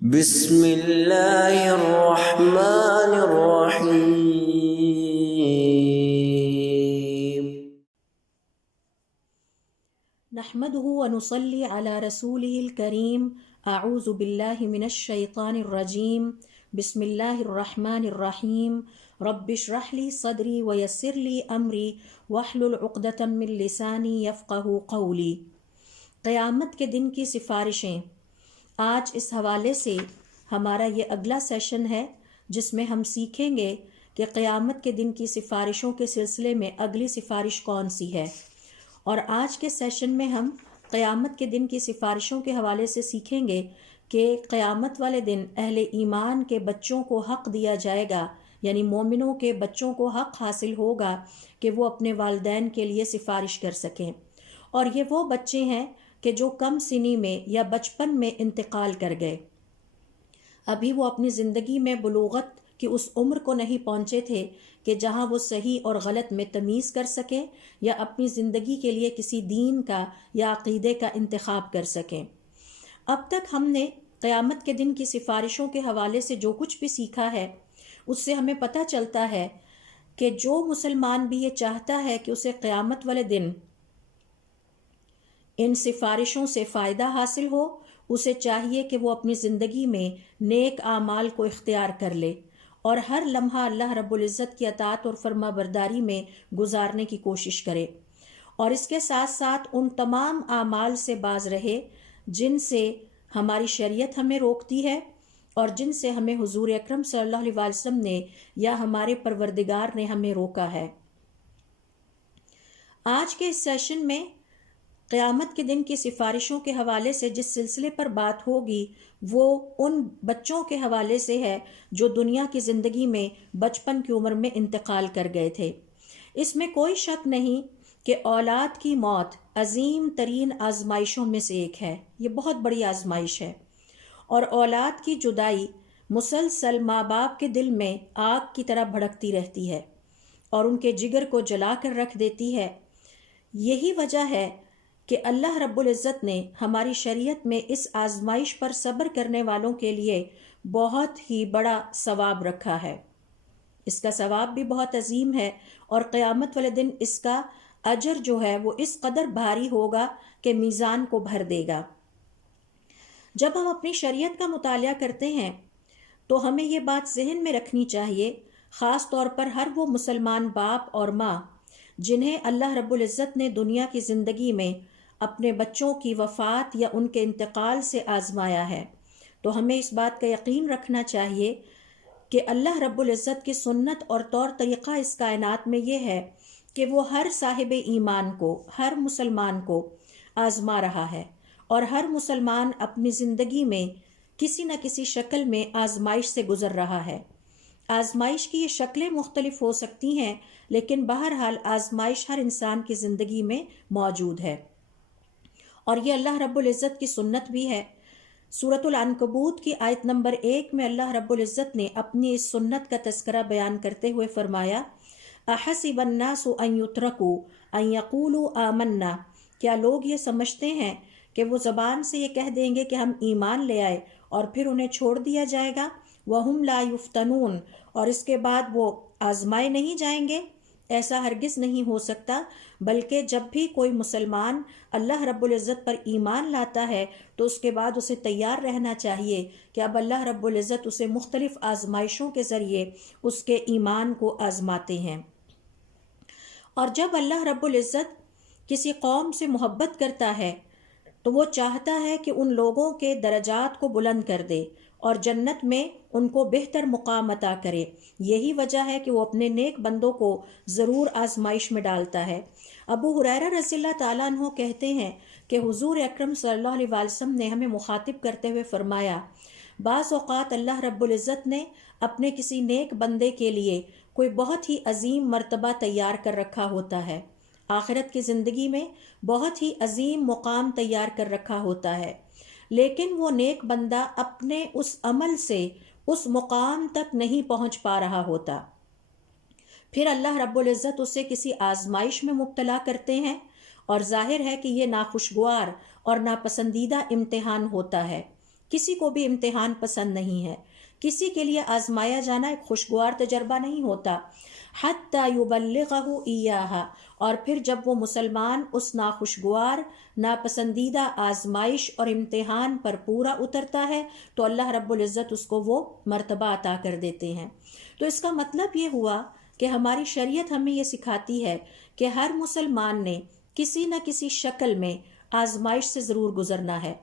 بسم اللہ الرحمن الرحیم۔ نحمده ونصلي على رسوله الكريم اعوذ بالله من الشيطان الرجيم بسم الله الرحمن الرحيم رب اشرح لي صدري ويسر لي امري واحلل عقدة من لساني يفقهوا قولي۔ قیامت کے دن کی سفارشیں۔ آج اس حوالے سے ہمارا یہ اگلا سیشن ہے جس میں ہم سیکھیں گے کہ قیامت کے دن کی سفارشوں کے سلسلے میں اگلی سفارش کون سی ہے، اور آج کے سیشن میں ہم قیامت کے دن کی سفارشوں کے حوالے سے سیکھیں گے کہ قیامت والے دن اہل ایمان کے بچوں کو حق دیا جائے گا، یعنی مومنوں کے بچوں کو حق حاصل ہوگا کہ وہ اپنے والدین کے لیے سفارش کر سکیں، اور یہ وہ بچے ہیں کہ جو کم سنی میں یا بچپن میں انتقال کر گئے، ابھی وہ اپنی زندگی میں بلوغت کی اس عمر کو نہیں پہنچے تھے کہ جہاں وہ صحیح اور غلط میں تمیز کر سکیں یا اپنی زندگی کے لیے کسی دین کا یا عقیدے کا انتخاب کر سکیں۔ اب تک ہم نے قیامت کے دن کی سفارشوں کے حوالے سے جو کچھ بھی سیکھا ہے اس سے ہمیں پتہ چلتا ہے کہ جو مسلمان بھی یہ چاہتا ہے کہ اسے قیامت والے دن ان سفارشوں سے فائدہ حاصل ہو، اسے چاہیے کہ وہ اپنی زندگی میں نیک اعمال کو اختیار کر لے اور ہر لمحہ اللہ رب العزت کی اطاعت اور فرما برداری میں گزارنے کی کوشش کرے، اور اس کے ساتھ ساتھ ان تمام اعمال سے باز رہے جن سے ہماری شریعت ہمیں روکتی ہے اور جن سے ہمیں حضور اکرم صلی اللہ علیہ وسلم نے یا ہمارے پروردگار نے ہمیں روکا ہے۔ آج کے اس سیشن میں قیامت کے دن کی سفارشوں کے حوالے سے جس سلسلے پر بات ہوگی وہ ان بچوں کے حوالے سے ہے جو دنیا کی زندگی میں بچپن کی عمر میں انتقال کر گئے تھے۔ اس میں کوئی شک نہیں کہ اولاد کی موت عظیم ترین آزمائشوں میں سے ایک ہے، یہ بہت بڑی آزمائش ہے، اور اولاد کی جدائی مسلسل ماں باپ کے دل میں آگ کی طرح بھڑکتی رہتی ہے اور ان کے جگر کو جلا کر رکھ دیتی ہے۔ یہی وجہ ہے کہ اللہ رب العزت نے ہماری شریعت میں اس آزمائش پر صبر کرنے والوں کے لیے بہت ہی بڑا ثواب رکھا ہے۔ اس کا ثواب بھی بہت عظیم ہے، اور قیامت والے دن اس کا اجر جو ہے وہ اس قدر بھاری ہوگا کہ میزان کو بھر دے گا۔ جب ہم اپنی شریعت کا مطالعہ کرتے ہیں تو ہمیں یہ بات ذہن میں رکھنی چاہیے، خاص طور پر ہر وہ مسلمان باپ اور ماں جنہیں اللہ رب العزت نے دنیا کی زندگی میں اپنے بچوں کی وفات یا ان کے انتقال سے آزمایا ہے، تو ہمیں اس بات کا یقین رکھنا چاہیے کہ اللہ رب العزت کی سنت اور طور طریقہ اس کائنات میں یہ ہے کہ وہ ہر صاحب ایمان کو، ہر مسلمان کو آزما رہا ہے، اور ہر مسلمان اپنی زندگی میں کسی نہ کسی شکل میں آزمائش سے گزر رہا ہے۔ آزمائش کی یہ شکلیں مختلف ہو سکتی ہیں، لیکن بہرحال آزمائش ہر انسان کی زندگی میں موجود ہے، اور یہ اللہ رب العزت کی سنت بھی ہے۔ سورۃ العنکبوت کی آیت نمبر 1 میں اللہ رب العزت نے اپنی اس سنت کا تذکرہ بیان کرتے ہوئے فرمایا، احسب الناس ان یترکوا ان یقولوا آمنا، کیا لوگ یہ سمجھتے ہیں کہ وہ زبان سے یہ کہہ دیں گے کہ ہم ایمان لے آئے اور پھر انہیں چھوڑ دیا جائے گا، وہم لا یفتنون، اور اس کے بعد وہ آزمائے نہیں جائیں گے؟ ایسا ہرگز نہیں ہو سکتا، بلکہ جب بھی کوئی مسلمان اللہ رب العزت پر ایمان لاتا ہے تو اس کے بعد اسے تیار رہنا چاہیے کہ اب اللہ رب العزت اسے مختلف آزمائشوں کے ذریعے اس کے ایمان کو آزماتے ہیں۔ اور جب اللہ رب العزت کسی قوم سے محبت کرتا ہے تو وہ چاہتا ہے کہ ان لوگوں کے درجات کو بلند کر دے اور جنت میں ان کو بہتر مقام عطا کرے۔ یہی وجہ ہے کہ وہ اپنے نیک بندوں کو ضرور آزمائش میں ڈالتا ہے۔ ابو ہریرہ رضی اللہ تعالیٰ عنہ کہتے ہیں کہ حضور اکرم صلی اللہ علیہ وسلم نے ہمیں مخاطب کرتے ہوئے فرمایا، بعض اوقات اللہ رب العزت نے اپنے کسی نیک بندے کے لیے کوئی بہت ہی عظیم مرتبہ تیار کر رکھا ہوتا ہے، آخرت کی زندگی میں بہت ہی عظیم مقام تیار کر رکھا ہوتا ہے، لیکن وہ نیک بندہ اپنے اس عمل سے اس مقام تک نہیں پہنچ پا رہا ہوتا، پھر اللہ رب العزت اسے کسی آزمائش میں مبتلا کرتے ہیں، اور ظاہر ہے کہ یہ ناخوشگوار اور ناپسندیدہ امتحان ہوتا ہے، کسی کو بھی امتحان پسند نہیں ہے، کسی کے لیے آزمایا جانا ایک خوشگوار تجربہ نہیں ہوتا۔ حتی یبلغہ ایہا، اور پھر جب وہ مسلمان اس ناخوشگوار ناپسندیدہ آزمائش اور امتحان پر پورا اترتا ہے تو اللہ رب العزت اس کو وہ مرتبہ عطا کر دیتے ہیں۔ تو اس کا مطلب یہ ہوا کہ ہماری شریعت ہمیں یہ سکھاتی ہے کہ ہر مسلمان نے کسی نہ کسی شکل میں آزمائش سے ضرور گزرنا ہے۔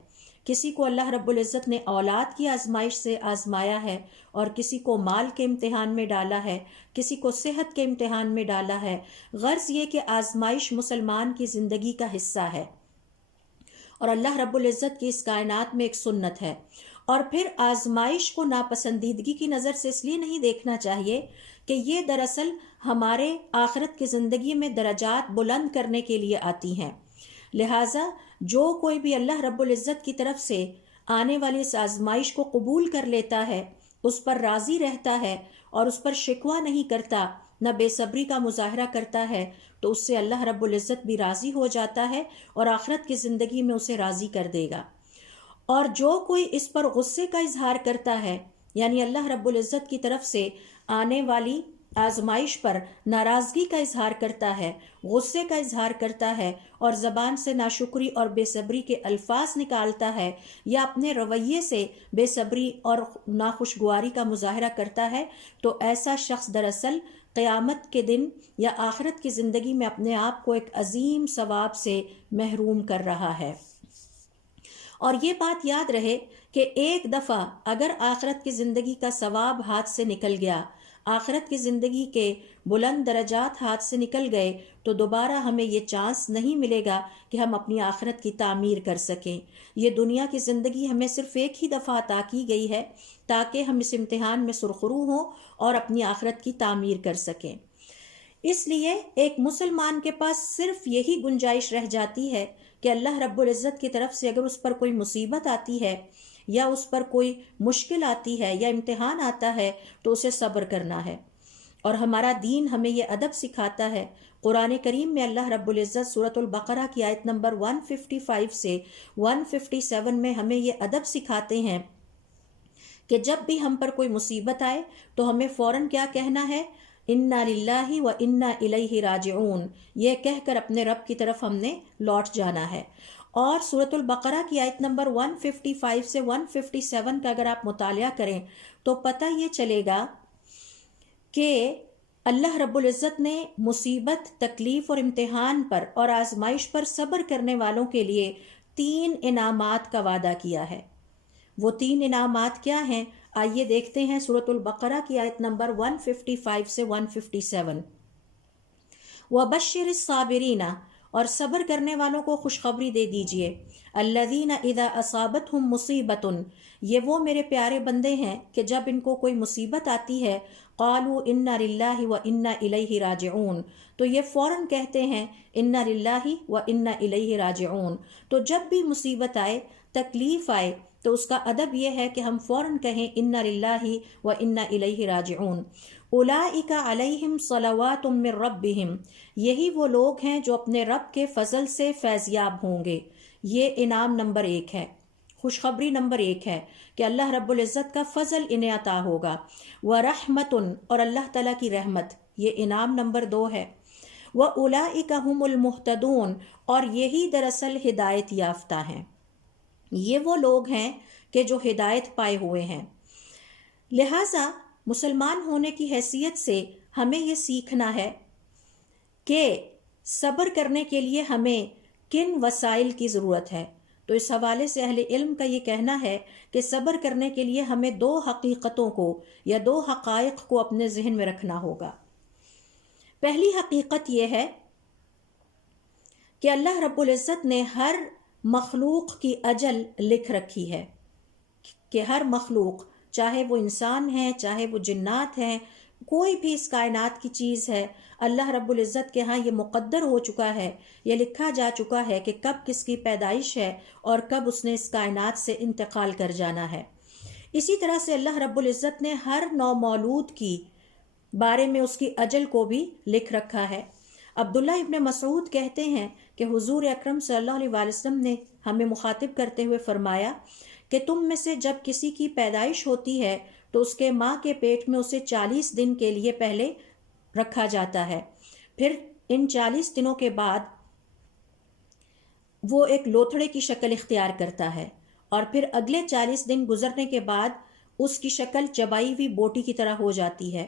کسی کو اللہ رب العزت نے اولاد کی آزمائش سے آزمایا ہے، اور کسی کو مال کے امتحان میں ڈالا ہے، کسی کو صحت کے امتحان میں ڈالا ہے۔ غرض یہ کہ آزمائش مسلمان کی زندگی کا حصہ ہے، اور اللہ رب العزت کی اس کائنات میں ایک سنت ہے۔ اور پھر آزمائش کو ناپسندیدگی کی نظر سے اس لیے نہیں دیکھنا چاہیے کہ یہ دراصل ہمارے آخرت کی زندگی میں درجات بلند کرنے کے لیے آتی ہیں۔ لہٰذا جو کوئی بھی اللہ رب العزت کی طرف سے آنے والی اس آزمائش کو قبول کر لیتا ہے، اس پر راضی رہتا ہے اور اس پر شکوہ نہیں کرتا، نہ بے صبری کا مظاہرہ کرتا ہے، تو اس سے اللہ رب العزت بھی راضی ہو جاتا ہے اور آخرت کی زندگی میں اسے راضی کر دے گا۔ اور جو کوئی اس پر غصے کا اظہار کرتا ہے، یعنی اللہ رب العزت کی طرف سے آنے والی آزمائش پر ناراضگی کا اظہار کرتا ہے، غصے کا اظہار کرتا ہے، اور زبان سے ناشکری اور بے صبری کے الفاظ نکالتا ہے، یا اپنے رویے سے بے صبری اور ناخوشگواری کا مظاہرہ کرتا ہے، تو ایسا شخص دراصل قیامت کے دن یا آخرت کی زندگی میں اپنے آپ کو ایک عظیم ثواب سے محروم کر رہا ہے۔ اور یہ بات یاد رہے کہ ایک دفعہ اگر آخرت کی زندگی کا ثواب ہاتھ سے نکل گیا، آخرت کی زندگی کے بلند درجات ہاتھ سے نکل گئے، تو دوبارہ ہمیں یہ چانس نہیں ملے گا کہ ہم اپنی آخرت کی تعمیر کر سکیں۔ یہ دنیا کی زندگی ہمیں صرف ایک ہی دفعہ عطا کی گئی ہے تاکہ ہم اس امتحان میں سرخرو ہوں اور اپنی آخرت کی تعمیر کر سکیں۔ اس لیے ایک مسلمان کے پاس صرف یہی گنجائش رہ جاتی ہے کہ اللہ رب العزت کی طرف سے اگر اس پر کوئی مصیبت آتی ہے یا اس پر کوئی مشکل آتی ہے یا امتحان آتا ہے تو اسے صبر کرنا ہے۔ اور ہمارا دین ہمیں یہ ادب سکھاتا ہے۔ قرآن کریم میں اللہ رب العزت سورۃ البقرہ کی آیت نمبر 155 سے 157 میں ہمیں یہ ادب سکھاتے ہیں کہ جب بھی ہم پر کوئی مصیبت آئے تو ہمیں فوراً کیا کہنا ہے؟ انا للہ و انا الیہ راجعون، یہ کہہ کر اپنے رب کی طرف ہم نے لوٹ جانا ہے۔ اور سورۃ البقرہ کی آیت نمبر 155 سے 157 کا اگر آپ مطالعہ کریں تو پتہ یہ چلے گا کہ اللہ رب العزت نے مصیبت، تکلیف اور امتحان پر اور آزمائش پر صبر کرنے والوں کے لیے 3 انعامات کا وعدہ کیا ہے۔ وہ 3 انعامات کیا ہیں؟ آئیے دیکھتے ہیں سورۃ البقرہ کی آیت نمبر 155 سے 157۔ وَبَشِّرِ الصَّابِرِينَ، اور صبر کرنے والوں کو خوشخبری دے دیجئے۔ الَّذِينَ إِذَا أَصَابَتْهُمْ مُصِيبَةٌ، یہ وہ میرے پیارے بندے ہیں کہ جب ان کو کوئی مصیبت آتی ہے، قالوا انا للہ و انا الیہ راجعون، تو یہ فوراً کہتے ہیں انا للہ و انا الیہ راجعون۔ تو جب بھی مصیبت آئے، تکلیف آئے، تو اس کا ادب یہ ہے کہ ہم فوراً کہیں انا للہ و انا الیہ راجعون۔ اولئک علیہم صلوات من ربہم، یہی وہ لوگ ہیں جو اپنے رب کے فضل سے فیضیاب ہوں گے۔ یہ انعام نمبر 1 ہے، خوشخبری نمبر 1 ہے کہ اللہ رب العزت کا فضل انہیں عطا ہوگا۔ وَرَحْمَةٌ، اور اللہ تعالیٰ کی رحمت، یہ انعام نمبر 2 ہے۔ وَأُولَئِكَ هُمُ الْمُهْتَدُونَ، اور یہی دراصل ہدایت یافتہ ہیں، یہ وہ لوگ ہیں کہ جو ہدایت پائے ہوئے ہیں۔ لہٰذا مسلمان ہونے کی حیثیت سے ہمیں یہ سیکھنا ہے کہ صبر کرنے کے لیے ہمیں کن وسائل کی ضرورت ہے۔ تو اس حوالے سے اہل علم کا یہ کہنا ہے کہ صبر کرنے کے لیے ہمیں 2 حقیقتوں کو یا 2 حقائق کو اپنے ذہن میں رکھنا ہوگا۔ پہلی حقیقت یہ ہے کہ اللہ رب العزت نے ہر مخلوق کی اجل لکھ رکھی ہے، کہ ہر مخلوق، چاہے وہ انسان ہے، چاہے وہ جنات ہیں، کوئی بھی اس کائنات کی چیز ہے، اللہ رب العزت کے ہاں یہ مقدر ہو چکا ہے، یہ لکھا جا چکا ہے کہ کب کس کی پیدائش ہے اور کب اس نے اس کائنات سے انتقال کر جانا ہے۔ اسی طرح سے اللہ رب العزت نے ہر نو مولود کی بارے میں اس کی اجل کو بھی لکھ رکھا ہے۔ عبداللہ ابن مسعود کہتے ہیں کہ حضور اکرم صلی اللہ علیہ وسلم نے ہمیں مخاطب کرتے ہوئے فرمایا کہ تم میں سے جب کسی کی پیدائش ہوتی ہے تو اس کے ماں کے پیٹ میں اسے 40 دن کے لیے پہلے رکھا جاتا ہے، پھر ان 40 دنوں کے بعد وہ ایک لوتھڑے کی شکل اختیار کرتا ہے، اور پھر اگلے 40 دن گزرنے کے بعد اس کی شکل چبائی ہوئی بوٹی کی طرح ہو جاتی ہے۔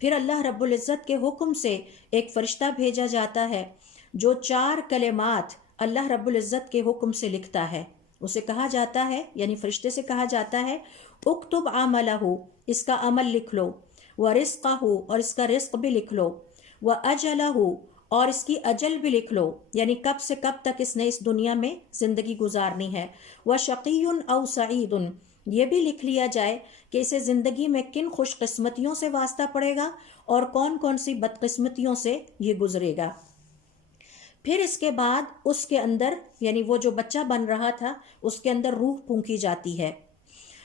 پھر اللہ رب العزت کے حکم سے ایک فرشتہ بھیجا جاتا ہے جو 4 کلمات اللہ رب العزت کے حکم سے لکھتا ہے۔ اسے کہا جاتا ہے، یعنی فرشتے سے کہا جاتا ہے، اکتب عملہ، اس کا عمل لکھ لو، ورزقہ، اور اس کا رزق بھی لکھ لو، واجلہ، اور اس کی اجل بھی لکھ لو، یعنی کب سے کب تک اس نے اس دنیا میں زندگی گزارنی ہے، وشقی او سعید، یہ بھی لکھ لیا جائے کہ اسے زندگی میں کن خوش قسمتیوں سے واسطہ پڑے گا اور کون کون سی بدقسمتیوں سے یہ گزرے گا۔ پھر اس کے بعد اس کے اندر، یعنی وہ جو بچہ بن رہا تھا، اس کے اندر روح پھونکی جاتی ہے۔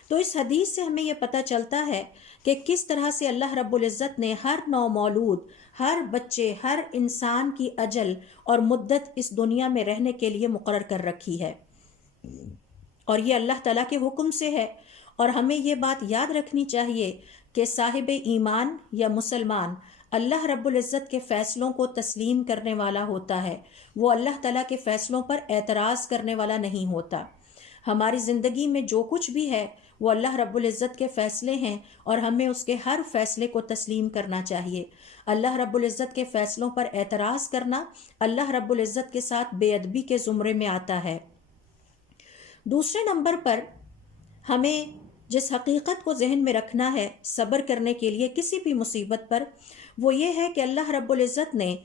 تو اس حدیث سے ہمیں یہ پتہ چلتا ہے کہ کس طرح سے اللہ رب العزت نے ہر نو مولود، ہر بچے، ہر انسان کی اجل اور مدت اس دنیا میں رہنے کے لیے مقرر کر رکھی ہے، اور یہ اللہ تعالیٰ کے حکم سے ہے۔ اور ہمیں یہ بات یاد رکھنی چاہیے کہ صاحب ایمان یا مسلمان اللہ رب العزت کے فیصلوں کو تسلیم کرنے والا ہوتا ہے، وہ اللہ تعالیٰ کے فیصلوں پر اعتراض کرنے والا نہیں ہوتا۔ ہماری زندگی میں جو کچھ بھی ہے وہ اللہ رب العزت کے فیصلے ہیں، اور ہمیں اس کے ہر فیصلے کو تسلیم کرنا چاہیے۔ اللہ رب العزت کے فیصلوں پر اعتراض کرنا اللہ رب العزت کے ساتھ بے ادبی کے زمرے میں آتا ہے۔ دوسرے نمبر پر ہمیں جس حقیقت کو ذہن میں رکھنا ہے صبر کرنے کے لیے کسی بھی مصیبت پر، وہ یہ ہے کہ اللہ رب العزت نے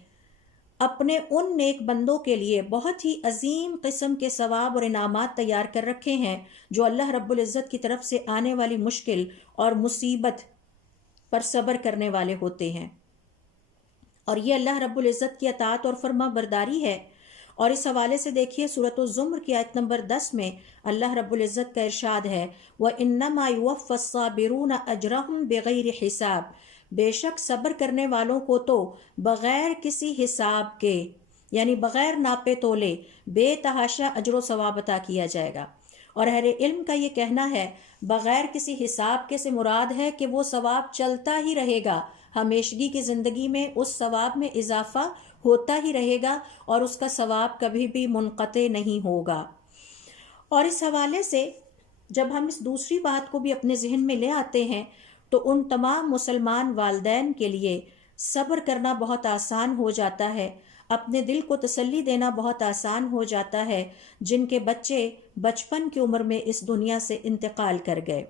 اپنے ان نیک بندوں کے لیے بہت ہی عظیم قسم کے ثواب اور انعامات تیار کر رکھے ہیں جو اللہ رب العزت کی طرف سے آنے والی مشکل اور مصیبت پر صبر کرنے والے ہوتے ہیں، اور یہ اللہ رب العزت کی اطاعت اور فرما برداری ہے۔ اور اس حوالے سے دیکھیے سورۃ الزمر کی آیت نمبر 10 میں اللہ رب العزت کا ارشاد ہے، وَإِنَّمَا يُوَفَّى الصَّابِرُونَ أَجْرَهُمْ بِغَيْرِ حِسَاب، بے شک صبر کرنے والوں کو تو بغیر کسی حساب کے، یعنی بغیر ناپے تولے، بے تحاشا اجر و ثواب عطا کیا جائے گا۔ اور اہل علم کا یہ کہنا ہے بغیر کسی حساب کے سے مراد ہے کہ وہ ثواب چلتا ہی رہے گا، ہمیشگی کی زندگی میں اس ثواب میں اضافہ ہوتا ہی رہے گا اور اس کا ثواب کبھی بھی منقطع نہیں ہوگا۔ اور اس حوالے سے جب ہم اس دوسری بات کو بھی اپنے ذہن میں لے آتے ہیں تو ان تمام مسلمان والدین کے لیے صبر کرنا بہت آسان ہو جاتا ہے، اپنے دل کو تسلی دینا بہت آسان ہو جاتا ہے جن کے بچے بچپن کی عمر میں اس دنیا سے انتقال کر گئے۔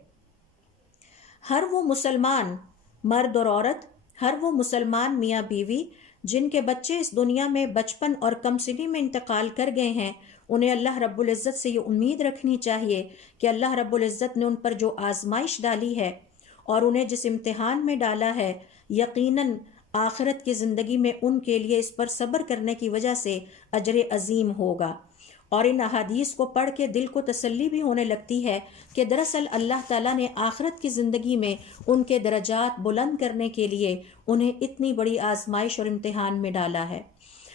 ہر وہ مسلمان مرد اور عورت، ہر وہ مسلمان میاں بیوی جن کے بچے اس دنیا میں بچپن اور کم سنی میں انتقال کر گئے ہیں، انہیں اللہ رب العزت سے یہ امید رکھنی چاہیے کہ اللہ رب العزت نے ان پر جو آزمائش ڈالی ہے اور انہیں جس امتحان میں ڈالا ہے، یقیناً آخرت کی زندگی میں ان کے لیے اس پر صبر کرنے کی وجہ سے اجر عظیم ہوگا۔ اور ان احادیث کو پڑھ کے دل کو تسلی بھی ہونے لگتی ہے کہ دراصل اللہ تعالیٰ نے آخرت کی زندگی میں ان کے درجات بلند کرنے کے لیے انہیں اتنی بڑی آزمائش اور امتحان میں ڈالا ہے۔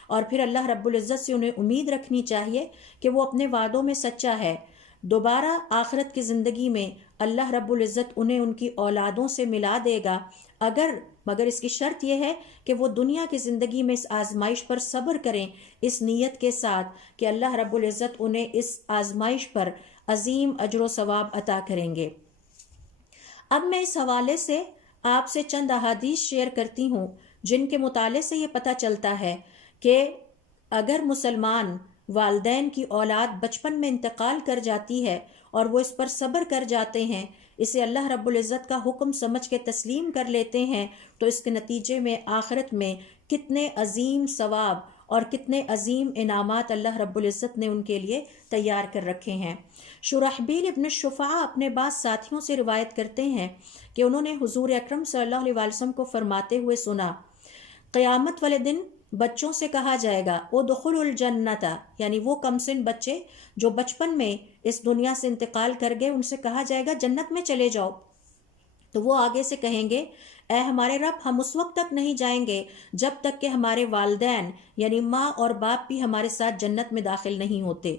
اور پھر اللہ رب العزت سے انہیں امید رکھنی چاہیے کہ وہ اپنے وعدوں میں سچا ہے، دوبارہ آخرت کی زندگی میں اللہ رب العزت انہیں ان کی اولادوں سے ملا دے گا، مگر اس کی شرط یہ ہے کہ وہ دنیا کی زندگی میں اس آزمائش پر صبر کریں، اس نیت کے ساتھ کہ اللہ رب العزت انہیں اس آزمائش پر عظیم اجر و ثواب عطا کریں گے۔ اب میں اس حوالے سے آپ سے چند احادیث شیئر کرتی ہوں جن کے مطالعے سے یہ پتہ چلتا ہے کہ اگر مسلمان والدین کی اولاد بچپن میں انتقال کر جاتی ہے اور وہ اس پر صبر کر جاتے ہیں، اسے اللہ رب العزت کا حکم سمجھ کے تسلیم کر لیتے ہیں، تو اس کے نتیجے میں آخرت میں کتنے عظیم ثواب اور کتنے عظیم انعامات اللہ رب العزت نے ان کے لیے تیار کر رکھے ہیں۔ شرحبیل ابن الشفاع اپنے بعض ساتھیوں سے روایت کرتے ہیں کہ انہوں نے حضور اکرم صلی اللہ علیہ وسلم کو فرماتے ہوئے سنا، قیامت والے دن بچوں سے کہا جائے گا ادخلوا الجنت، یعنی وہ کم سن بچے جو بچپن میں اس دنیا سے انتقال کر گئے، ان سے کہا جائے گا جنت میں چلے جاؤ، تو وہ آگے سے کہیں گے اے ہمارے رب، ہم اس وقت تک نہیں جائیں گے جب تک کہ ہمارے والدین یعنی ماں اور باپ بھی ہمارے ساتھ جنت میں داخل نہیں ہوتے۔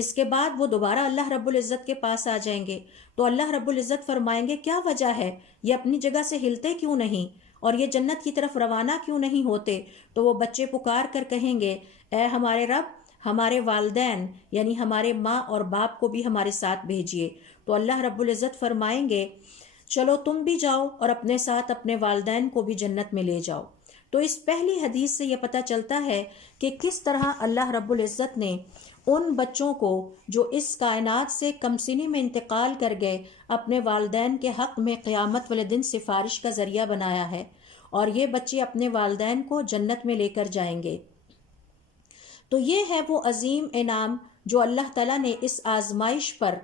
اس کے بعد وہ دوبارہ اللہ رب العزت کے پاس آ جائیں گے تو اللہ رب العزت فرمائیں گے کیا وجہ ہے، یہ اپنی جگہ سے ہلتے کیوں نہیں اور یہ جنت کی طرف روانہ کیوں نہیں ہوتے؟ تو وہ بچے پکار کر کہیں گے اے ہمارے رب، ہمارے والدین یعنی ہمارے ماں اور باپ کو بھی ہمارے ساتھ بھیجیے۔ تو اللہ رب العزت فرمائیں گے چلو تم بھی جاؤ اور اپنے ساتھ اپنے والدین کو بھی جنت میں لے جاؤ۔ تو اس پہلی حدیث سے یہ پتہ چلتا ہے کہ کس طرح اللہ رب العزت نے ان بچوں کو جو اس کائنات سے کم سنی میں انتقال کر گئے اپنے والدین کے حق میں قیامت والے دن سفارش کا ذریعہ بنایا ہے، اور یہ بچے اپنے والدین کو جنت میں لے کر جائیں گے۔ تو یہ ہے وہ عظیم انعام جو اللہ تعالیٰ نے اس آزمائش پر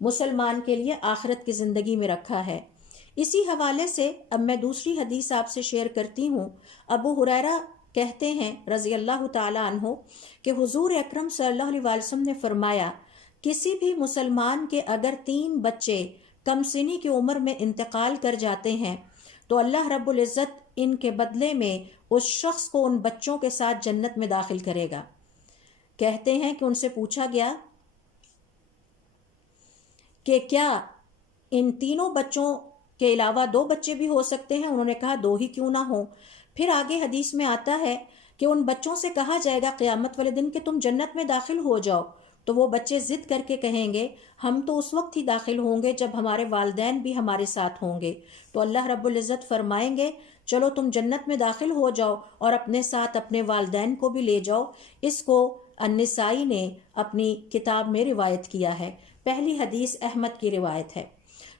مسلمان کے لیے آخرت کی زندگی میں رکھا ہے۔ اسی حوالے سے اب میں دوسری حدیث آپ سے شیئر کرتی ہوں۔ ابو ہریرہ کہتے ہیں رضی اللہ تعالی عنہ کہ حضور اکرم صلی اللہ علیہ وسلم نے فرمایا کسی بھی مسلمان کے اگر 3 بچے کم سنی کی عمر میں انتقال کر جاتے ہیں تو اللہ رب العزت ان کے بدلے میں اس شخص کو ان بچوں کے ساتھ جنت میں داخل کرے گا۔ کہتے ہیں کہ ان سے پوچھا گیا کہ کیا ان تینوں بچوں کے علاوہ 2 بچے بھی ہو سکتے ہیں؟ انہوں نے کہا 2 ہی کیوں نہ ہوں۔ پھر آگے حدیث میں آتا ہے کہ ان بچوں سے کہا جائے گا قیامت والے دن کہ تم جنت میں داخل ہو جاؤ، تو وہ بچے ضد کر کے کہیں گے ہم تو اس وقت ہی داخل ہوں گے جب ہمارے والدین بھی ہمارے ساتھ ہوں گے۔ تو اللہ رب العزت فرمائیں گے چلو تم جنت میں داخل ہو جاؤ اور اپنے ساتھ اپنے والدین کو بھی لے جاؤ۔ اس کو النسائی نے اپنی کتاب میں روایت کیا ہے۔ پہلی حدیث احمد کی روایت ہے۔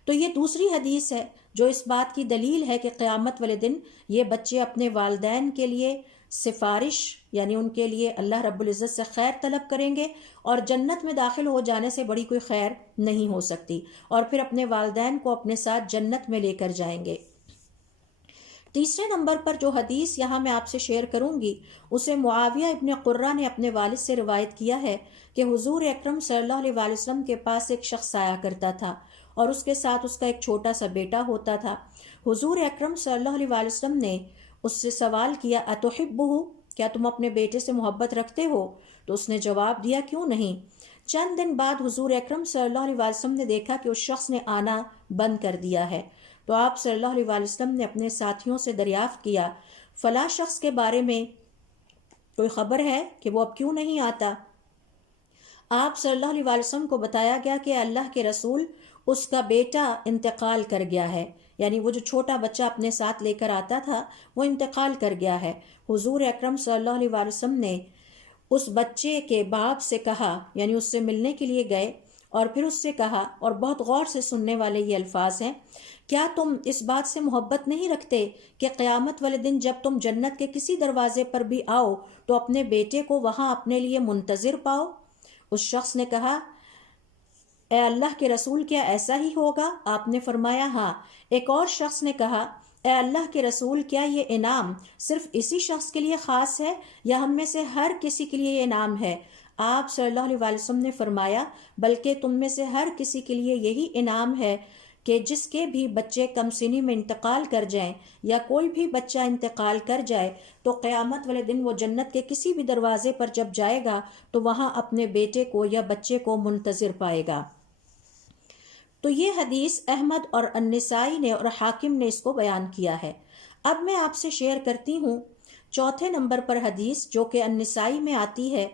تو یہ دوسری حدیث ہے جو اس بات کی دلیل ہے کہ قیامت والے دن یہ بچے اپنے والدین کے لیے سفارش یعنی ان کے لیے اللہ رب العزت سے خیر طلب کریں گے، اور جنت میں داخل ہو جانے سے بڑی کوئی خیر نہیں ہو سکتی، اور پھر اپنے والدین کو اپنے ساتھ جنت میں لے کر جائیں گے۔ تیسرے نمبر پر جو حدیث یہاں میں آپ سے شیئر کروں گی اسے معاویہ ابن قرہ نے اپنے والد سے روایت کیا ہے کہ حضور اکرم صلی اللہ علیہ وسلم کے پاس ایک شخص آیا کرتا تھا اور اس کے ساتھ اس کا ایک چھوٹا سا بیٹا ہوتا تھا۔ حضور اکرم صلی اللہ علیہ وسلم نے اس سے سوال کیا اتحبہ، کیا تم اپنے بیٹے سے محبت رکھتے ہو؟ تو اس نے جواب دیا کیوں نہیں۔ چند دن بعد حضور اکرم صلی اللہ علیہ وسلم نے دیکھا کہ اس شخص نے آنا بند کر دیا ہے، تو آپ صلی اللہ علیہ وسلم نے اپنے ساتھیوں سے دریافت کیا فلاں شخص کے بارے میں کوئی خبر ہے کہ وہ اب کیوں نہیں آتا؟ آپ صلی اللہ علیہ وسلم کو بتایا گیا کہ اللہ کے رسول اس کا بیٹا انتقال کر گیا ہے، یعنی وہ جو چھوٹا بچہ اپنے ساتھ لے کر آتا تھا وہ انتقال کر گیا ہے۔ حضور اکرم صلی اللہ علیہ وسلم نے اس بچے کے باپ سے کہا، یعنی اس سے ملنے کے لیے گئے اور پھر اس سے کہا، اور بہت غور سے سننے والے یہ الفاظ ہیں، کیا تم اس بات سے محبت نہیں رکھتے کہ قیامت والے دن جب تم جنت کے کسی دروازے پر بھی آؤ تو اپنے بیٹے کو وہاں اپنے لیے منتظر پاؤ؟ اس شخص نے کہا اے اللہ کے رسول کیا ایسا ہی ہوگا؟ آپ نے فرمایا ہاں۔ ایک اور شخص نے کہا اے اللہ کے رسول کیا یہ انعام صرف اسی شخص کے لیے خاص ہے یا ہم میں سے ہر کسی کے لیے یہ انعام ہے؟ آپ صلی اللہ علیہ وسلم نے فرمایا بلکہ تم میں سے ہر کسی کے لیے یہی انعام ہے کہ جس کے بھی بچے کم سنی میں انتقال کر جائیں یا کوئی بھی بچہ انتقال کر جائے تو قیامت والے دن وہ جنت کے کسی بھی دروازے پر جب جائے گا تو وہاں اپنے بیٹے کو یا بچے کو منتظر پائے گا۔ تو یہ حدیث احمد اور النسائی نے اور حاکم نے اس کو بیان کیا ہے۔ اب میں آپ سے شیئر کرتی ہوں چوتھے نمبر پر حدیث جو کہ النسائی میں آتی ہے۔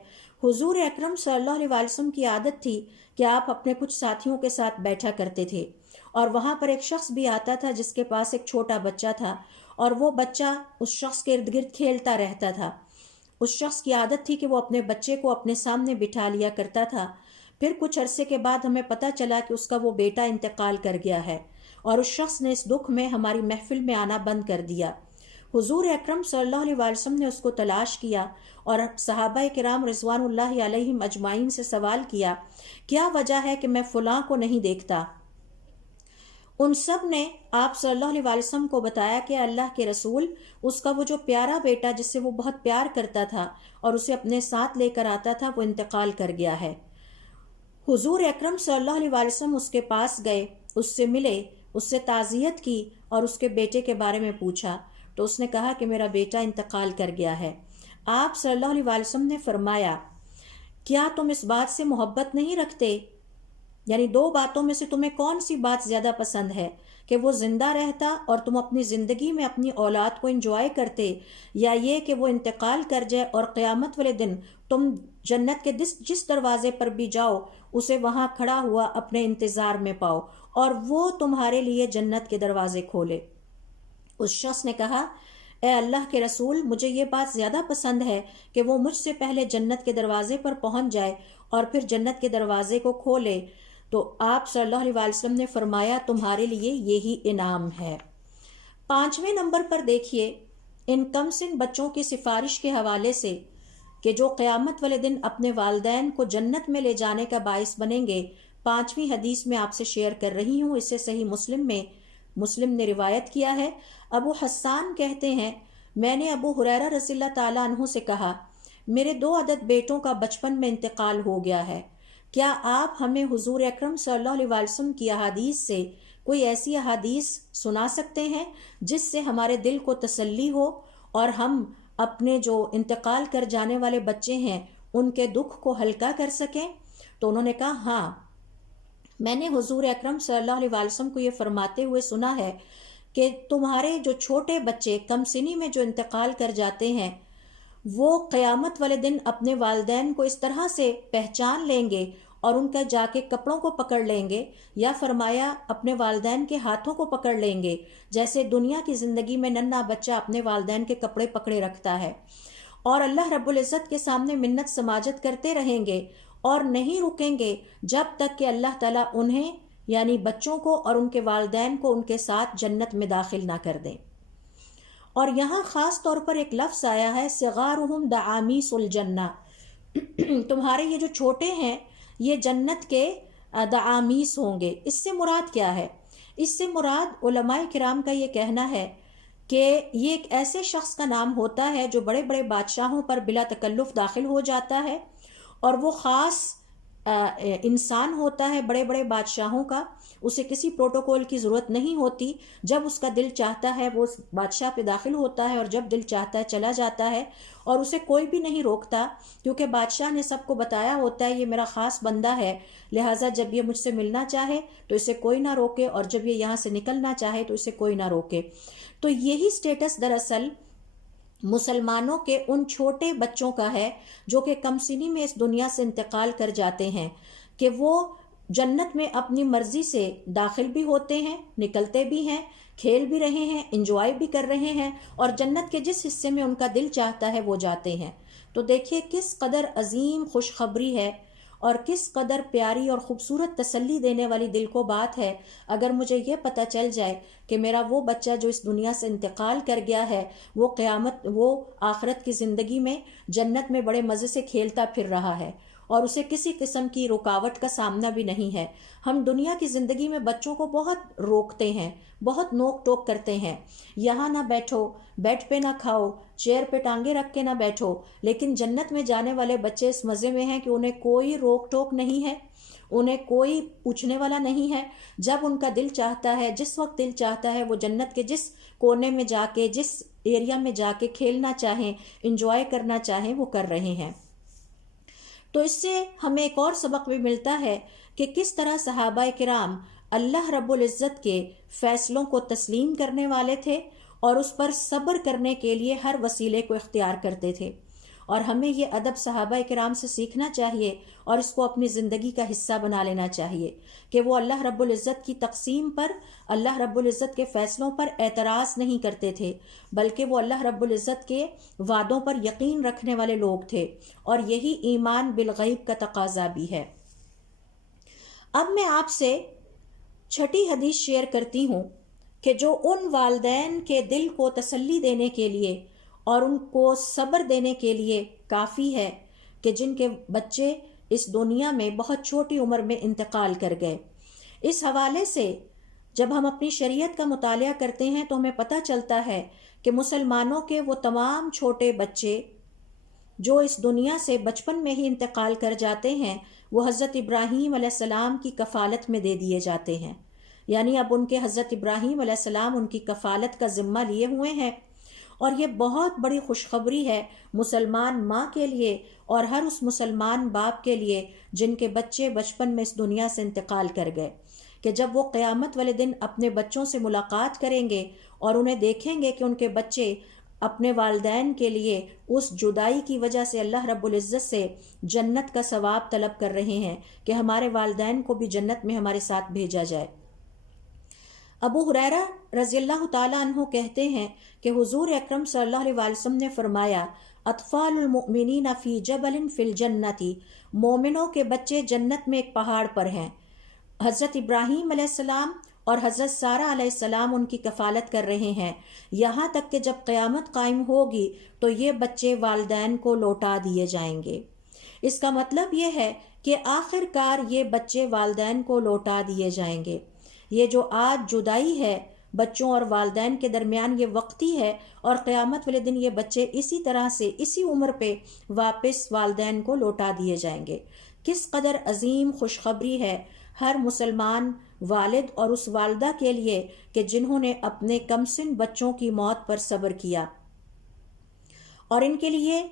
حضور اکرم صلی اللہ علیہ وسلم کی عادت تھی کہ آپ اپنے کچھ ساتھیوں کے ساتھ بیٹھا کرتے تھے، اور وہاں پر ایک شخص بھی آتا تھا جس کے پاس ایک چھوٹا بچہ تھا، اور وہ بچہ اس شخص کے ارد گرد کھیلتا رہتا تھا۔ اس شخص کی عادت تھی کہ وہ اپنے بچے کو اپنے سامنے بٹھا لیا کرتا تھا۔ پھر کچھ عرصے کے بعد ہمیں پتہ چلا کہ اس کا وہ بیٹا انتقال کر گیا ہے، اور اس شخص نے اس دکھ میں ہماری محفل میں آنا بند کر دیا۔ حضور اکرم صلی اللہ علیہ وسلم نے اس کو تلاش کیا اور صحابہ کرام رضوان اللہ علیہم اجمعین سے سوال کیا کیا وجہ ہے کہ میں فلاں کو نہیں دیکھتا؟ ان سب نے آپ صلی اللہ علیہ وسلم کو بتایا کہ اللہ کے رسول اس کا وہ جو پیارا بیٹا جس سے وہ بہت پیار کرتا تھا اور اسے اپنے ساتھ لے کر آتا تھا وہ انتقال کر گیا ہے۔ حضور اکرم صلی اللہ علیہ وسلم اس کے پاس گئے، اس سے ملے، اس سے تعزیت کی اور اس کے بیٹے کے بارے میں پوچھا، تو اس نے کہا کہ میرا بیٹا انتقال کر گیا ہے۔ آپ صلی اللہ علیہ وسلم نے فرمایا کیا تم اس بات سے محبت نہیں رکھتے؟ یعنی دو باتوں میں سے تمہیں کون سی بات زیادہ پسند ہے، کہ وہ زندہ رہتا اور تم اپنی زندگی میں اپنی اولاد کو انجوائے کرتے، یا یہ کہ وہ انتقال کر جائے اور قیامت والے دن تم جنت کے جس دروازے پر بھی جاؤ اسے وہاں کھڑا ہوا اپنے انتظار میں پاؤ اور وہ تمہارے لیے جنت کے دروازے کھولے؟ اس شخص نے کہا، اے اللہ کے رسول، مجھے یہ بات زیادہ پسند ہے کہ وہ مجھ سے پہلے جنت کے دروازے پر پہنچ جائے اور پھر جنت کے دروازے کو کھولے۔ تو آپ صلی اللہ علیہ وسلم نے فرمایا، تمہارے لیے یہی انعام ہے۔ 5ویں نمبر پر دیکھیے ان کم سن بچوں کی سفارش کے حوالے سے کہ جو قیامت والے دن اپنے والدین کو جنت میں لے جانے کا باعث بنیں گے۔ 5ویں حدیث میں آپ سے شیئر کر رہی ہوں، اسے صحیح مسلم نے روایت کیا ہے۔ ابو حسان کہتے ہیں، میں نے ابو ہریرہ رضی اللہ تعالیٰ عنہ سے کہا، میرے 2 عدد بیٹوں کا بچپن میں انتقال ہو گیا ہے، کیا آپ ہمیں حضور اکرم صلی اللہ علیہ وسلم کی احادیث سے کوئی ایسی احادیث سنا سکتے ہیں جس سے ہمارے دل کو تسلی ہو اور ہم اپنے جو انتقال کر جانے والے بچے ہیں ان کے دکھ کو ہلکا کر سکیں؟ تو انہوں نے کہا، ہاں، میں نے حضور اکرم صلی اللہ علیہ وسلم کو یہ فرماتے ہوئے سنا ہے کہ تمہارے جو چھوٹے بچے کم سنی میں جو انتقال کر جاتے ہیں وہ قیامت والے دن اپنے والدین کو اس طرح سے پہچان لیں گے اور ان کا جا کے کپڑوں کو پکڑ لیں گے، یا فرمایا اپنے والدین کے ہاتھوں کو پکڑ لیں گے، جیسے دنیا کی زندگی میں ننھا بچہ اپنے والدین کے کپڑے پکڑے رکھتا ہے، اور اللہ رب العزت کے سامنے منت سماجت کرتے رہیں گے اور نہیں رکیں گے جب تک کہ اللہ تعالیٰ انہیں یعنی بچوں کو اور ان کے والدین کو ان کے ساتھ جنت میں داخل نہ کر دیں۔ اور یہاں خاص طور پر ایک لفظ آیا ہے، صغارہم دعامیس الجنہ، تمہارے یہ جو چھوٹے ہیں یہ جنت کے دعامیس ہوں گے۔ اس سے مراد کیا ہے؟ اس سے مراد علماء کرام کا یہ کہنا ہے کہ یہ ایک ایسے شخص کا نام ہوتا ہے جو بڑے بڑے بادشاہوں پر بلا تکلف داخل ہو جاتا ہے، اور وہ خاص انسان ہوتا ہے بڑے بڑے بادشاہوں کا، اسے کسی پروٹوکول کی ضرورت نہیں ہوتی، جب اس کا دل چاہتا ہے وہ اس بادشاہ پہ داخل ہوتا ہے اور جب دل چاہتا ہے چلا جاتا ہے، اور اسے کوئی بھی نہیں روکتا کیونکہ بادشاہ نے سب کو بتایا ہوتا ہے یہ میرا خاص بندہ ہے، لہٰذا جب یہ مجھ سے ملنا چاہے تو اسے کوئی نہ روکے اور جب یہ یہاں سے نکلنا چاہے تو اسے کوئی نہ روکے۔ تو یہی سٹیٹس دراصل مسلمانوں کے ان چھوٹے بچوں کا ہے جو کہ کم سنی میں اس دنیا سے انتقال کر جاتے ہیں، کہ وہ جنت میں اپنی مرضی سے داخل بھی ہوتے ہیں، نکلتے بھی ہیں، کھیل بھی رہے ہیں، انجوائے بھی کر رہے ہیں، اور جنت کے جس حصے میں ان کا دل چاہتا ہے وہ جاتے ہیں۔ تو دیکھیے کس قدر عظیم خوشخبری ہے اور کس قدر پیاری اور خوبصورت تسلی دینے والی دل کو بات ہے اگر مجھے یہ پتہ چل جائے کہ میرا وہ بچہ جو اس دنیا سے انتقال کر گیا ہے وہ آخرت کی زندگی میں جنت میں بڑے مزے سے کھیلتا پھر رہا ہے اور اسے کسی قسم کی رکاوٹ کا سامنا بھی نہیں ہے۔ ہم دنیا کی زندگی میں بچوں کو بہت روکتے ہیں، بہت نوک ٹوک کرتے ہیں، یہاں نہ بیٹھو، بیڈ پہ نہ کھاؤ، چیئر پہ ٹانگیں رکھ کے نہ بیٹھو، لیکن جنت میں جانے والے بچے اس مزے میں ہیں کہ انہیں کوئی روک ٹوک نہیں ہے، انہیں کوئی پوچھنے والا نہیں ہے۔ جب ان کا دل چاہتا ہے، جس وقت دل چاہتا ہے، وہ جنت کے جس کونے میں جا کے، جس ایریا میں جا کے کھیلنا چاہیں، انجوائے کرنا چاہیں، وہ کر رہے ہیں۔ تو اس سے ہمیں ایک اور سبق بھی ملتا ہے کہ کس طرح صحابہ کرام اللہ رب العزت کے فیصلوں کو تسلیم کرنے والے تھے اور اس پر صبر کرنے کے لیے ہر وسیلے کو اختیار کرتے تھے، اور ہمیں یہ ادب صحابہ کرام سے سیکھنا چاہیے اور اس کو اپنی زندگی کا حصہ بنا لینا چاہیے کہ وہ اللہ رب العزت کی تقسیم پر، اللہ رب العزت کے فیصلوں پر اعتراض نہیں کرتے تھے، بلکہ وہ اللہ رب العزت کے وعدوں پر یقین رکھنے والے لوگ تھے، اور یہی ایمان بالغیب کا تقاضا بھی ہے۔ اب میں آپ سے 6 حدیث شیئر کرتی ہوں کہ جو ان والدین کے دل کو تسلی دینے کے لیے اور ان کو صبر دینے کے لیے کافی ہے کہ جن کے بچے اس دنیا میں بہت چھوٹی عمر میں انتقال کر گئے۔ اس حوالے سے جب ہم اپنی شریعت کا مطالعہ کرتے ہیں تو ہمیں پتہ چلتا ہے کہ مسلمانوں کے وہ تمام چھوٹے بچے جو اس دنیا سے بچپن میں ہی انتقال کر جاتے ہیں وہ حضرت ابراہیم علیہ السلام کی کفالت میں دے دیے جاتے ہیں، یعنی اب ان کے حضرت ابراہیم علیہ السلام ان کی کفالت کا ذمہ لیے ہوئے ہیں، اور یہ بہت بڑی خوشخبری ہے مسلمان ماں کے لیے اور ہر اس مسلمان باپ کے لیے جن کے بچے بچپن میں اس دنیا سے انتقال کر گئے، کہ جب وہ قیامت والے دن اپنے بچوں سے ملاقات کریں گے اور انہیں دیکھیں گے کہ ان کے بچے اپنے والدین کے لیے اس جدائی کی وجہ سے اللہ رب العزت سے جنت کا ثواب طلب کر رہے ہیں کہ ہمارے والدین کو بھی جنت میں ہمارے ساتھ بھیجا جائے۔ ابو ہریرہ رضی اللہ تعالیٰ عنہ کہتے ہیں کہ حضور اکرم صلی اللہ علیہ وسلم نے فرمایا، اطفال المؤمنین فی جبل فی الجنتی، مومنوں کے بچے جنت میں ایک پہاڑ پر ہیں۔ حضرت ابراہیم علیہ السلام اور حضرت سارہ علیہ السلام ان کی کفالت کر رہے ہیں، یہاں تک کہ جب قیامت قائم ہوگی تو یہ بچے والدین کو لوٹا دیے جائیں گے۔ اس کا مطلب یہ ہے کہ آخر کار یہ بچے والدین کو لوٹا دیے جائیں گے۔ یہ جو آج جدائی ہے بچوں اور والدین کے درمیان، یہ وقتی ہے، اور قیامت والے دن یہ بچے اسی طرح سے اسی عمر پہ واپس والدین کو لوٹا دیے جائیں گے۔ کس قدر عظیم خوشخبری ہے ہر مسلمان والد اور اس والدہ کے لیے کہ جنہوں نے اپنے کمسن بچوں کی موت پر صبر کیا، اور ان کے لیے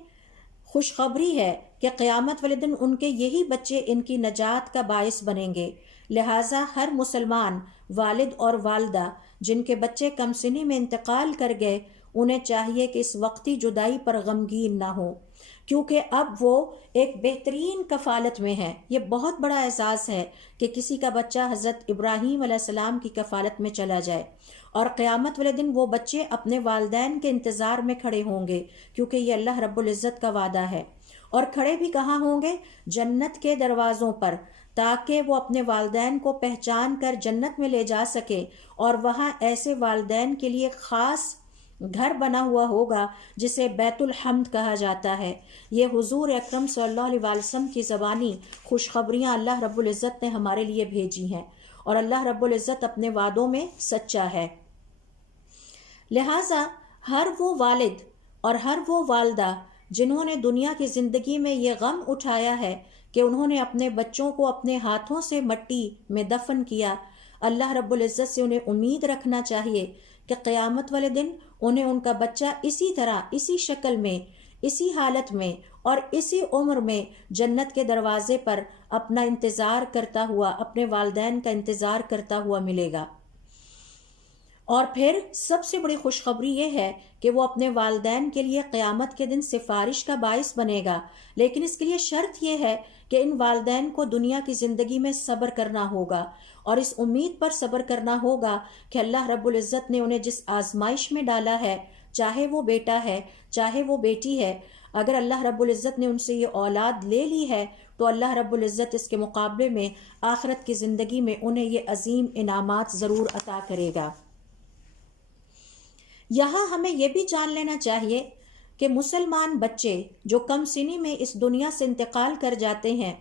خوشخبری ہے کہ قیامت والے دن ان کے یہی بچے ان کی نجات کا باعث بنیں گے۔ لہٰذا ہر مسلمان والد اور والدہ جن کے بچے کم سنی میں انتقال کر گئے، انہیں چاہیے کہ اس وقتی جدائی پر غمگین نہ ہو، کیونکہ اب وہ ایک بہترین کفالت میں ہے۔ یہ بہت بڑا اعزاز ہے کہ کسی کا بچہ حضرت ابراہیم علیہ السلام کی کفالت میں چلا جائے، اور قیامت والے دن وہ بچے اپنے والدین کے انتظار میں کھڑے ہوں گے، کیونکہ یہ اللہ رب العزت کا وعدہ ہے۔ اور کھڑے بھی کہاں ہوں گے؟ جنت کے دروازوں پر، تاکہ وہ اپنے والدین کو پہچان کر جنت میں لے جا سکے، اور وہاں ایسے والدین کے لیے خاص گھر بنا ہوا ہوگا جسے بیت الحمد کہا جاتا ہے۔ یہ حضور اکرم صلی اللہ علیہ وسلم کی زبانی خوشخبریاں اللہ رب العزت نے ہمارے لیے بھیجی ہیں، اور اللہ رب العزت اپنے وعدوں میں سچا ہے۔ لہٰذا ہر وہ والد اور ہر وہ والدہ جنہوں نے دنیا کی زندگی میں یہ غم اٹھایا ہے کہ انہوں نے اپنے بچوں کو اپنے ہاتھوں سے مٹی میں دفن کیا، اللہ رب العزت سے انہیں امید رکھنا چاہیے کہ قیامت والے دن انہیں ان کا بچہ اسی طرح، اسی شکل میں، اسی حالت میں اور اسی عمر میں جنت کے دروازے پر اپنا انتظار کرتا ہوا، اپنے والدین کا انتظار کرتا ہوا ملے گا۔ اور پھر سب سے بڑی خوشخبری یہ ہے کہ وہ اپنے والدین کے لیے قیامت کے دن سفارش کا باعث بنے گا، لیکن اس کے لیے شرط یہ ہے کہ ان والدین کو دنیا کی زندگی میں صبر کرنا ہوگا، اور اس امید پر صبر کرنا ہوگا کہ اللہ رب العزت نے انہیں جس آزمائش میں ڈالا ہے، چاہے وہ بیٹا ہے چاہے وہ بیٹی ہے، اگر اللہ رب العزت نے ان سے یہ اولاد لے لی ہے تو اللہ رب العزت اس کے مقابلے میں آخرت کی زندگی میں انہیں یہ عظیم انعامات ضرور عطا کرے گا۔ یہاں ہمیں یہ بھی جان لینا چاہیے کہ مسلمان بچے جو کم سنی میں اس دنیا سے انتقال کر جاتے ہیں،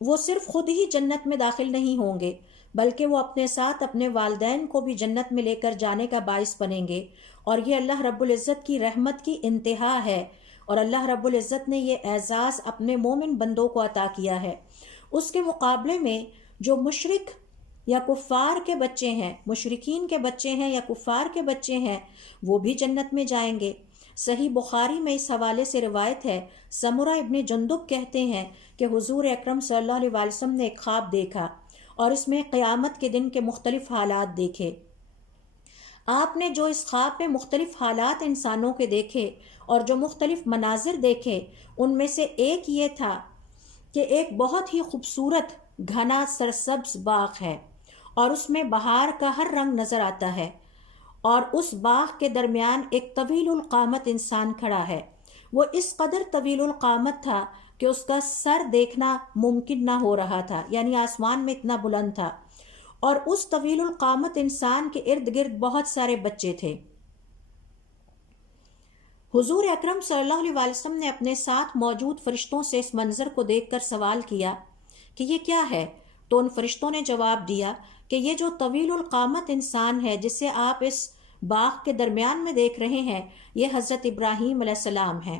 وہ صرف خود ہی جنت میں داخل نہیں ہوں گے، بلکہ وہ اپنے ساتھ اپنے والدین کو بھی جنت میں لے کر جانے کا باعث بنیں گے، اور یہ اللہ رب العزت کی رحمت کی انتہا ہے، اور اللہ رب العزت نے یہ اعزاز اپنے مومن بندوں کو عطا کیا ہے۔ اس کے مقابلے میں جو مشرک یا کفار کے بچے ہیں، مشرکین کے بچے ہیں یا کفار کے بچے ہیں، وہ بھی جنت میں جائیں گے۔ صحیح بخاری میں اس حوالے سے روایت ہے، سمرہ ابن جندب کہتے ہیں کہ حضور اکرم صلی اللہ علیہ وسلم نے ایک خواب دیکھا، اور اس میں قیامت کے دن کے مختلف حالات دیکھے۔ آپ نے جو اس خواب میں مختلف حالات انسانوں کے دیکھے اور جو مختلف مناظر دیکھے، ان میں سے ایک یہ تھا کہ ایک بہت ہی خوبصورت گھنا سرسبز باغ ہے، اور اس میں بہار کا ہر رنگ نظر آتا ہے، اور اس باغ کے درمیان ایک طویل القامت انسان کھڑا ہے۔ وہ اس قدر طویل القامت تھا کہ اس کا سر دیکھنا ممکن نہ ہو رہا تھا، یعنی آسمان میں اتنا بلند تھا، اور اس طویل القامت انسان کے ارد گرد بہت سارے بچے تھے۔ حضور اکرم صلی اللہ علیہ وسلم نے اپنے ساتھ موجود فرشتوں سے اس منظر کو دیکھ کر سوال کیا کہ یہ کیا ہے؟ تو ان فرشتوں نے جواب دیا کہ یہ جو طویل القامت انسان ہے جسے آپ اس باغ کے درمیان میں دیکھ رہے ہیں، یہ حضرت ابراہیم علیہ السلام ہیں،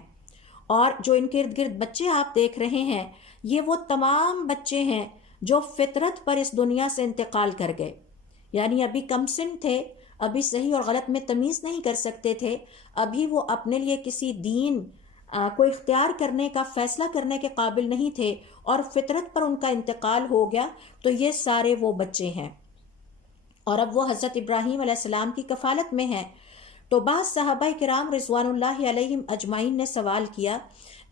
اور جو ان کے ارد گرد بچے آپ دیکھ رہے ہیں، یہ وہ تمام بچے ہیں جو فطرت پر اس دنیا سے انتقال کر گئے، یعنی ابھی کم سن تھے، ابھی صحیح اور غلط میں تمیز نہیں کر سکتے تھے، ابھی وہ اپنے لیے کسی دین کو اختیار کرنے کا فیصلہ کرنے کے قابل نہیں تھے، اور فطرت پر ان کا انتقال ہو گیا، تو یہ سارے وہ بچے ہیں، اور اب وہ حضرت ابراہیم علیہ السلام کی کفالت میں ہیں۔ تو بعض صحابہ کرام رضوان اللہ علیہم اجمعین نے سوال کیا،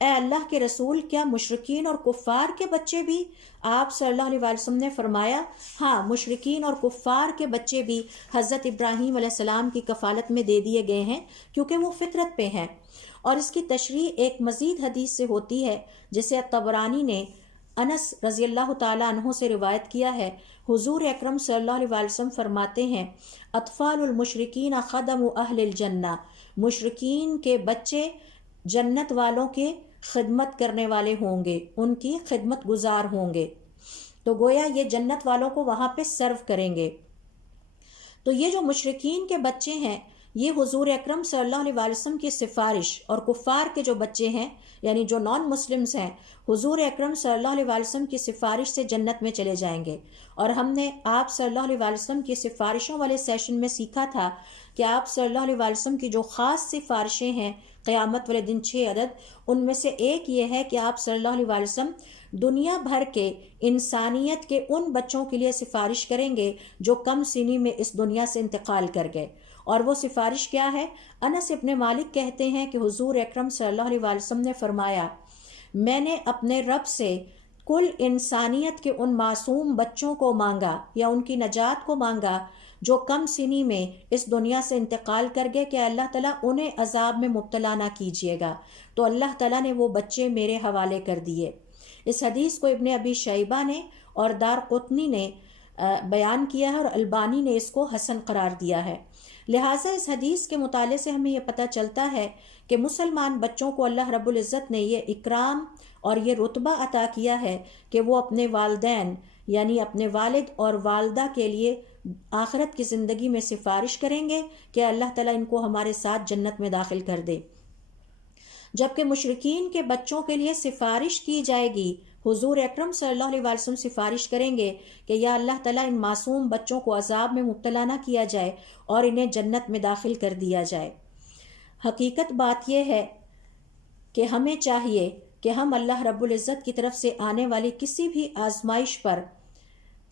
اے اللہ کے رسول، کیا مشرکین اور کفار کے بچے بھی؟ آپ صلی اللہ علیہ وسلم نے فرمایا، ہاں، مشرکین اور کفار کے بچے بھی حضرت ابراہیم علیہ السلام کی کفالت میں دے دیے گئے ہیں، کیونکہ وہ فطرت پہ ہیں۔ اور اس کی تشریح ایک مزید حدیث سے ہوتی ہے، جسے طبرانی نے انس رضی اللہ تعالیٰ عنہ سے روایت کیا ہے۔ حضور اکرم صلی اللہ علیہ وسلم فرماتے ہیں، اطفال المشرکین خدم اہل الجنہ، مشرکین کے بچے جنت والوں کے خدمت کرنے والے ہوں گے، ان کی خدمت گزار ہوں گے، تو گویا یہ جنت والوں کو وہاں پہ سرو کریں گے۔ تو یہ جو مشرکین کے بچے ہیں، یہ حضور اکرم صلی اللہ علیہ وسلم کی سفارش، اور کفار کے جو بچے ہیں یعنی جو نان مسلمز ہیں، حضور اکرم صلی اللہ علیہ وسلم کی سفارش سے جنت میں چلے جائیں گے۔ اور ہم نے آپ صلی اللہ علیہ وسلم کی سفارشوں والے سیشن میں سیکھا تھا کہ آپ صلی اللہ علیہ وسلم کی جو خاص سفارشیں ہیں قیامت والے دن 6 عدد، ان میں سے ایک یہ ہے کہ آپ صلی اللہ علیہ وسلم دنیا بھر کے انسانیت کے ان بچوں کے لیے سفارش کریں گے جو کم سنی میں اس دنیا سے انتقال کر گئے۔ اور وہ سفارش کیا ہے؟ انس ابن مالک کہتے ہیں کہ حضور اکرم صلی اللہ علیہ وسلم نے فرمایا، میں نے اپنے رب سے کل انسانیت کے ان معصوم بچوں کو مانگا یا ان کی نجات کو مانگا جو کم سنی میں اس دنیا سے انتقال کر گئے، کہ اللہ تعالیٰ انہیں عذاب میں مبتلا نہ کیجیے گا، تو اللہ تعالیٰ نے وہ بچے میرے حوالے کر دیے۔ اس حدیث کو ابن ابی شیبہ نے اور دار قطنی نے بیان کیا ہے، اور البانی نے اس کو حسن قرار دیا ہے۔ لہٰذا اس حدیث کے مطالعے سے ہمیں یہ پتہ چلتا ہے کہ مسلمان بچوں کو اللہ رب العزت نے یہ اکرام اور یہ رتبہ عطا کیا ہے کہ وہ اپنے والدین یعنی اپنے والد اور والدہ کے لیے آخرت کی زندگی میں سفارش کریں گے کہ اللہ تعالیٰ ان کو ہمارے ساتھ جنت میں داخل کر دے، جبکہ مشرکین کے بچوں کے لیے سفارش کی جائے گی۔ حضور اکرم صلی اللہ علیہ وسلم سفارش کریں گے کہ یا اللہ تعالیٰ ان معصوم بچوں کو عذاب میں مبتلا نہ کیا جائے اور انہیں جنت میں داخل کر دیا جائے۔ حقیقت بات یہ ہے کہ ہمیں چاہیے کہ ہم اللہ رب العزت کی طرف سے آنے والی کسی بھی آزمائش پر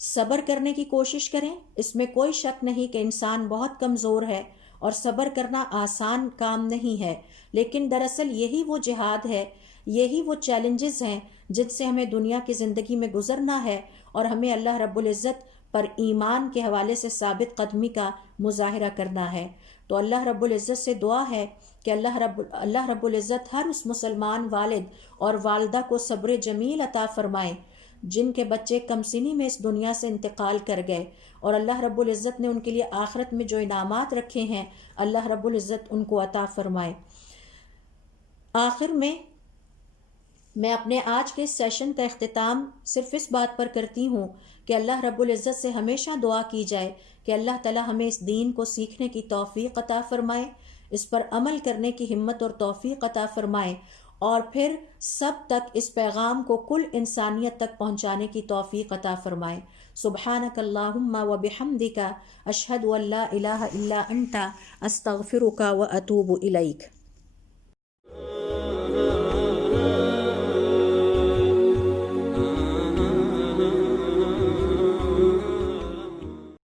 صبر کرنے کی کوشش کریں۔ اس میں کوئی شک نہیں کہ انسان بہت کمزور ہے اور صبر کرنا آسان کام نہیں ہے، لیکن دراصل یہی وہ جہاد ہے، یہی وہ چیلنجز ہیں جن سے ہمیں دنیا کی زندگی میں گزرنا ہے، اور ہمیں اللہ رب العزت پر ایمان کے حوالے سے ثابت قدمی کا مظاہرہ کرنا ہے۔ تو اللہ رب العزت سے دعا ہے کہ اللہ رب العزت ہر اس مسلمان والد اور والدہ کو صبر جمیل عطا فرمائے جن کے بچے کم سنی میں اس دنیا سے انتقال کر گئے، اور اللہ رب العزت نے ان کے لیے آخرت میں جو انعامات رکھے ہیں اللہ رب العزت ان کو عطا فرمائے۔ آخر میں اپنے آج کے سیشن کا اختتام صرف اس بات پر کرتی ہوں کہ اللہ رب العزت سے ہمیشہ دعا کی جائے کہ اللہ تعالی ہمیں اس دین کو سیکھنے کی توفیق عطا فرمائے، اس پر عمل کرنے کی ہمت اور توفیق عطا فرمائے، اور پھر سب تک اس پیغام کو کل انسانیت تک پہنچانے کی توفیق عطا فرمائے۔ سبحانک اللہم و بحمدک، اشہد ان لا الہ الا انت، استغفرک و اتوب الیک۔